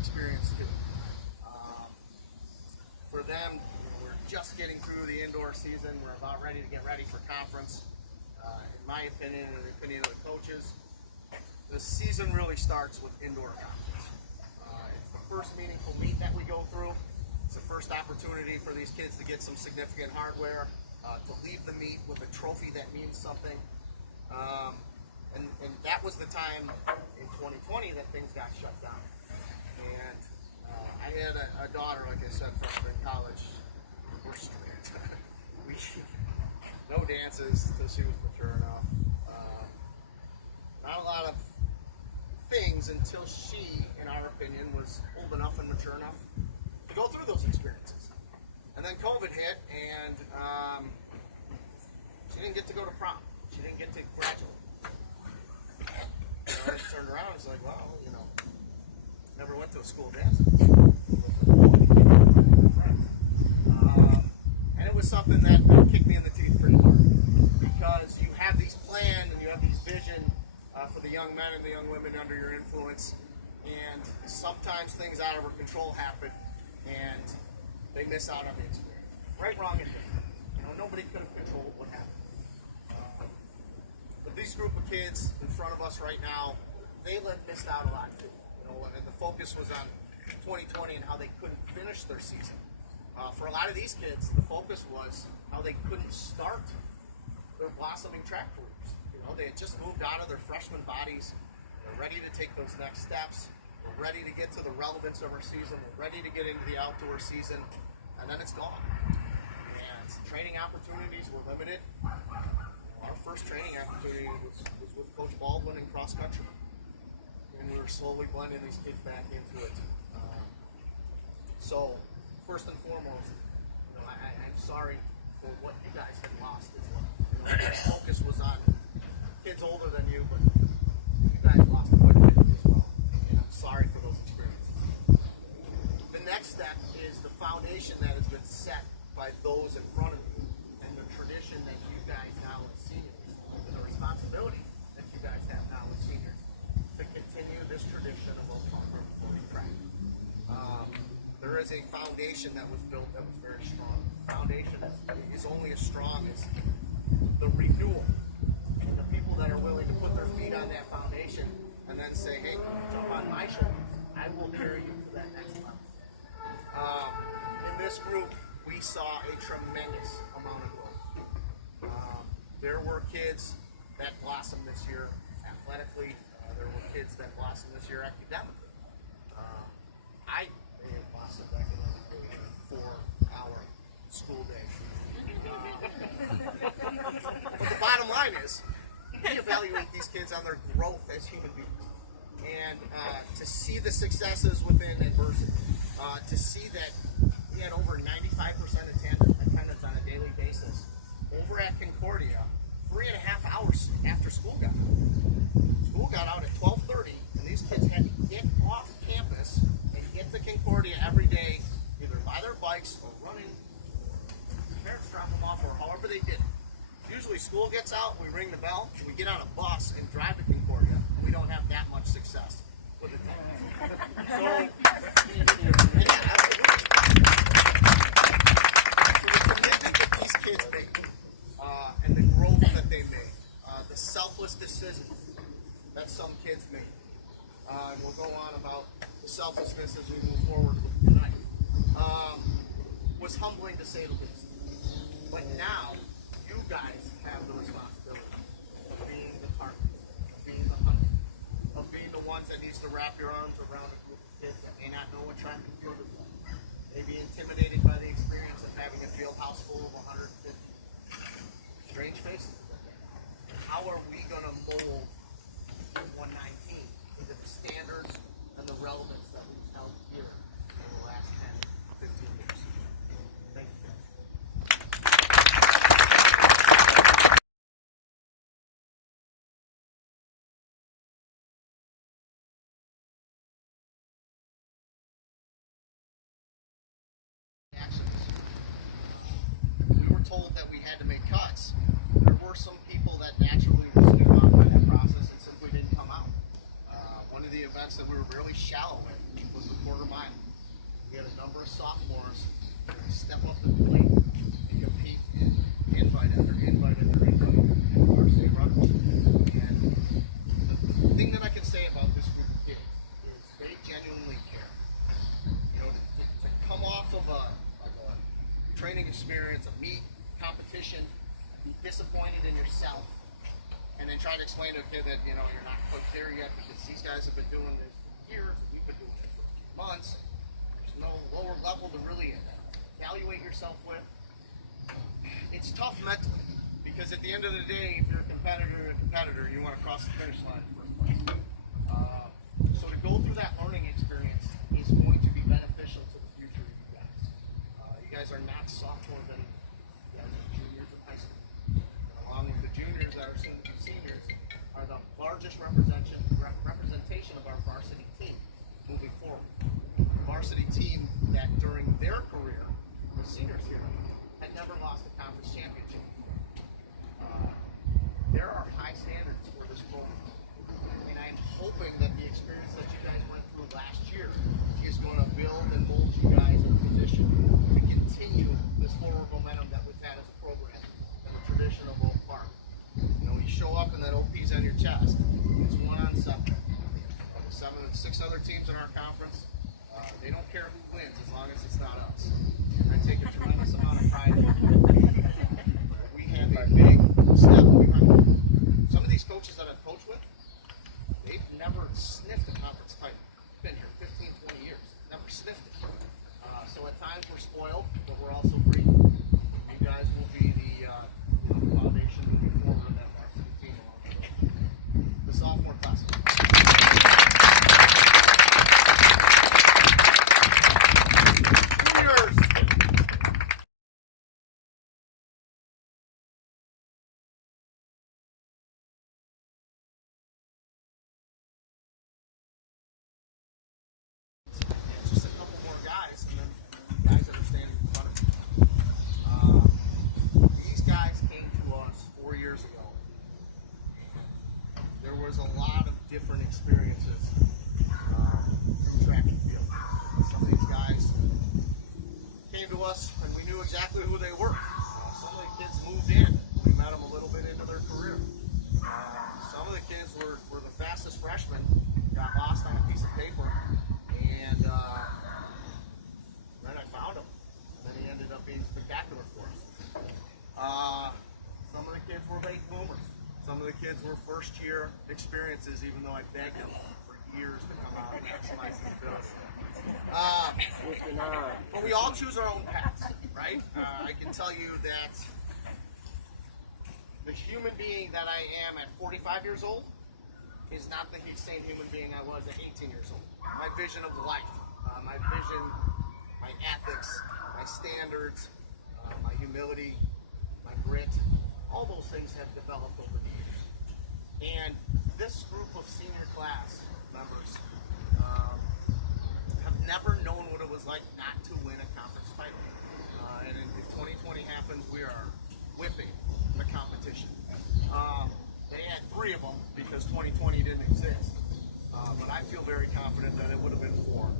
experience too. For them, we're just getting through the indoor season. We're about ready to get ready for conference. In my opinion, and the opinion of the coaches, the season really starts with indoor conference. It's the first meaningful meet that we go through. It's the first opportunity for these kids to get some significant hardware, to leave the meet with a trophy that means something. And that was the time in 2020 that things got shut down. And I had a daughter, like I said, freshman in college. We're strict. No dances till she was mature enough. Not a lot of things until she, in our opinion, was old enough and mature enough to go through those experiences. And then COVID hit, and she didn't get to go to prom. She didn't get to graduate. I turned around and was like, well, never went to a school dance. And it was something that kicked me in the teeth pretty hard, because you have these plans and you have these vision for the young men and the young women under your influence, and sometimes things out of our control happen and they miss out on the experience. Right, wrong, and different. Nobody could have controlled what happened. But these group of kids in front of us right now, they missed out a lot too. And the focus was on 2020 and how they couldn't finish their season. For a lot of these kids, the focus was how they couldn't start their blossoming track careers. They had just moved out of their freshman bodies. They're ready to take those next steps. We're ready to get to the relevance of our season. We're ready to get into the outdoor season, and then it's gone. And training opportunities were limited. Our first training opportunity was with Coach Baldwin in cross country, and we were slowly blending these kids back into it. So, first and foremost, I'm sorry for what you guys had lost as well. The focus was on kids older than you, but you guys lost quite a bit as well, and I'm sorry for those experiences. The next step is the foundation that has been set by those in front of you, and the tradition that you guys now as seniors, and the responsibility that you guys have now as seniors, to continue this tradition of OPRF track. There is a foundation that was built that was very strong. The foundation is only as strong as the renewal and the people that are willing to put their feet on that foundation and then say, hey, jump on my shoulders. I will carry you to that next level. In this group, we saw a tremendous amount of growth. There were kids that blossomed this year athletically. There were kids that blossomed this year academically. I blossomed academically for our school day. But the bottom line is, we evaluate these kids on their growth as human beings. And to see the successes within adversity, to see that we had over 95% attendance on a daily basis over at Concordia 3.5 hours after school got out. School got out at 12:30, and these kids had to get off campus and get to Concordia every day, either by their bikes or running. Parents drop them off, or however they did it. Usually school gets out, we ring the bell, we get on a bus and drive to Concordia. We don't have that much success with attendance. So the commitment that these kids make, and the growth that they made, the selfless decisions that some kids made, and we'll go on about the selflessness as we move forward with tonight, was humbling to say the least. But now, you guys have the responsibility of being the target, of being the hunter, of being the ones that needs to wrap your arms around a group of kids that may not know what track and field is like. May be intimidated by the experience of having a field house full of 150 strange faces. How are we going to mold 119 into the standards and the relevance that we've held here in the last 10, 15 years? Thank you. We were told that we had to make cuts. There were some people that naturally were scooped off by that process and simply didn't come out. One of the events that we were really shallow in was the quarter mile. We had a number of sophomores step up to the plate and compete in invite after invite after invite as varsity runners. And the thing that I can say about this group of kids is they genuinely care. You know, to come off of a training experience, a meet, competition, be disappointed in yourself, and then try to explain to a kid that, you know, you're not quite there yet because these guys have been doing this for years, and we've been doing it for a few months. There's no lower level to really evaluate yourself with. It's tough mentally because at the end of the day, if you're a competitor, you want to cross the finish line in the first place. So to go through that learning experience is going to be beneficial to the future of you guys. You guys are not sophomores anymore. You guys are juniors in high school. And along with the juniors that are soon to be seniors, are the largest representation of our varsity team moving forward. The varsity team that during their career, the seniors here, had never lost a conference championship. There are high standards for this program. And I'm hoping that the experience that you guys went through last year is going to build and mold you guys in a position to continue this forward momentum that we've had as a program and the tradition of Oak Park. You know, you show up and that OP's on your chest. It's 1 on 7. The 6 other teams in our conference, they don't care who wins as long as it's not us. And I take a tremendous amount of pride in it. We have a big step. Some of these coaches that I've coached with, they've never sniffed a conference title. Been here 15, 20 years. Never sniffed it. So at times we're spoiled, but we're also great. You guys will be the foundation moving forward of that varsity team along the sophomore class. Just a couple more guys, and then guys that are standing in front of me. These guys came to us 4 years ago. There was a lot of different experiences through track and field. Some of these guys came to us, and we knew exactly who they were. Some of the kids moved in. We met them a little bit into their career. Some of the kids were the fastest freshmen, got lost on a piece of paper, and then I found him. And then he ended up being spectacular for us. Some of the kids were late bloomers. Some of the kids were first-year experiences, even though I begged them for years to come out and maximize these bills. But we all choose our own paths, right? I can tell you that the human being that I am at 45 years old is not the same human being I was at 18 years old. My vision of life, my vision, my ethics, my standards, my humility, my grit, all those things have developed over the years. And this group of senior class members have never known what it was like not to win a conference title. And if 2020 happens, we are whipping the competition. They had 3 of them because 2020 didn't exist. But I feel very confident that it would have been 4.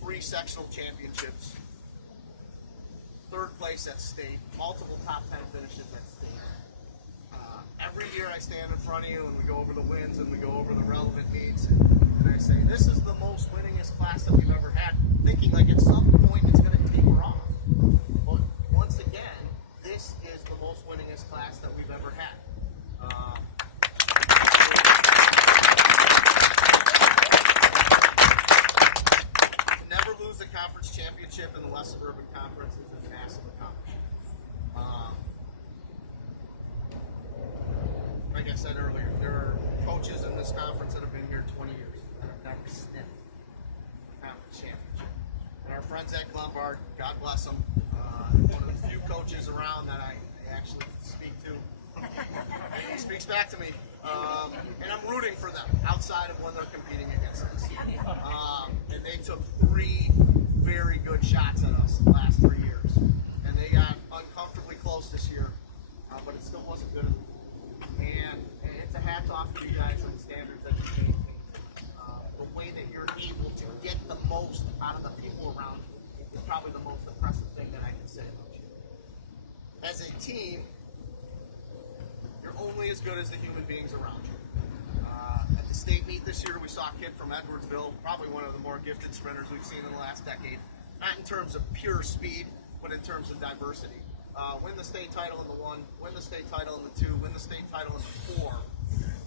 3 sectional championships, 3rd place at state, multiple top 10 finishes at state. Every year I stand in front of you and we go over the wins and we go over the relevant meets and I say, this is the most winningest class that we've ever had, thinking like at some point it's going to taper off. But once again, this is the most winningest class that we've ever had. To never lose the conference championship in the West Suburban Conference is a massive accomplishment. Like I said earlier, there are coaches in this conference that have been here 20 years and have never sniffed the conference championship. And our friends at Glenbard, God bless them, one of the few coaches around that I actually speak to. And he speaks back to me. And I'm rooting for them outside of when they're competing against us. And they took 3 very good shots at us the last 3 years. And they got uncomfortably close this year, but it still wasn't good enough. And it's a hats off to you guys for the standards that you maintain. The way that you're able probably the most impressive thing that I can say about you. As a team, you're only as good as the human beings around you. At the state meet this year, we saw a kid from Edwardsville, probably one of the more gifted sprinters we've seen in the last decade. Not in terms of pure speed, but in terms of diversity. Win the state title in the 1, win the state title in the 2, win the state title in the 4,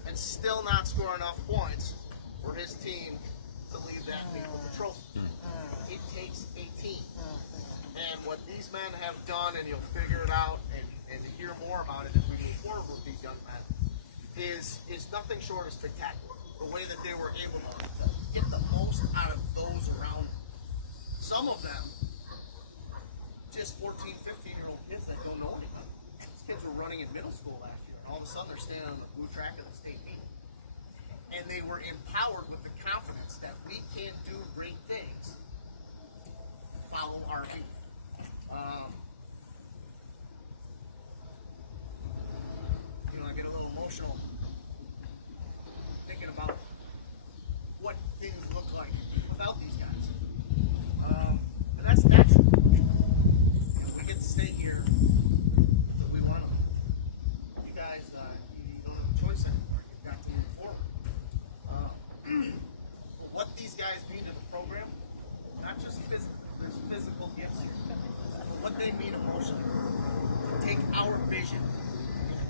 and still not score enough points for his team to leave that meet with a trophy. It takes a team. And what these men have done, and you'll figure it out and hear more about it as we move forward with these young men, is nothing short of spectacular. The way that they were able to get the most out of those around them. Some of them, just 14, 15-year-old kids that don't know anything. These kids were running in middle school last year, and all of a sudden they're standing on the blue track of the state meet. And they were empowered with the confidence that we can do great things. Follow our lead. I get a little emotional thinking about what things look like without these guys. And that's natural. We get to stay here until we want to. You guys, you don't have a choice anymore. You've got to move forward. What these guys mean to the program, not just physical, there's physical gifts here. What they mean emotionally. To take our vision,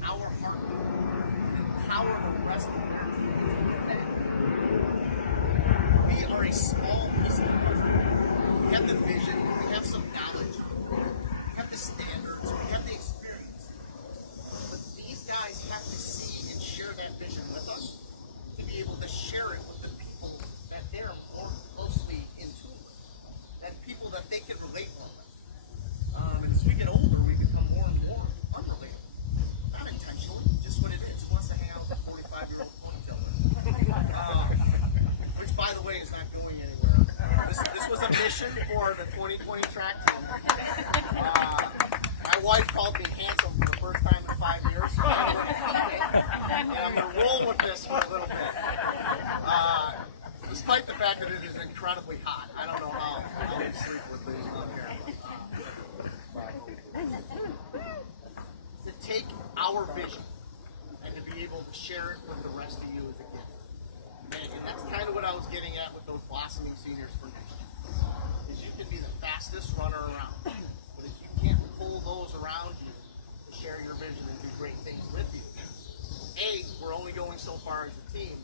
our heartbeat, and empower the rest of the team to do that. We are a small piece of the puzzle. We have the vision, we have some knowledge, we have the standards, we have the experience. But these guys have to see and share that vision with us to be able to share it with the people that they're more closely in tune with, and people that they can relate more with. And as we get older, we become more and more unrelatable. Not intentionally, just what it is. Who wants to hang out with a 45-year-old ponytail? Which, by the way, is not going anywhere. This was a mission for the 2020 track team. My wife called me handsome for the first time in 5 years. So and I'm going to roll with this for a little bit. Despite the fact that it is incredibly hot. I don't know how you sleep with these up here. To take our vision and to be able to share it with the rest of you as a gift. And that's kind of what I was getting at with those blossoming seniors for next year. Is you can be the fastest runner around. But if you can't pull those around you to share your vision and do great things with you, A, we're only going so far as a team.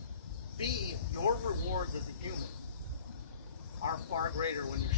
B, your rewards as a human are far greater when you're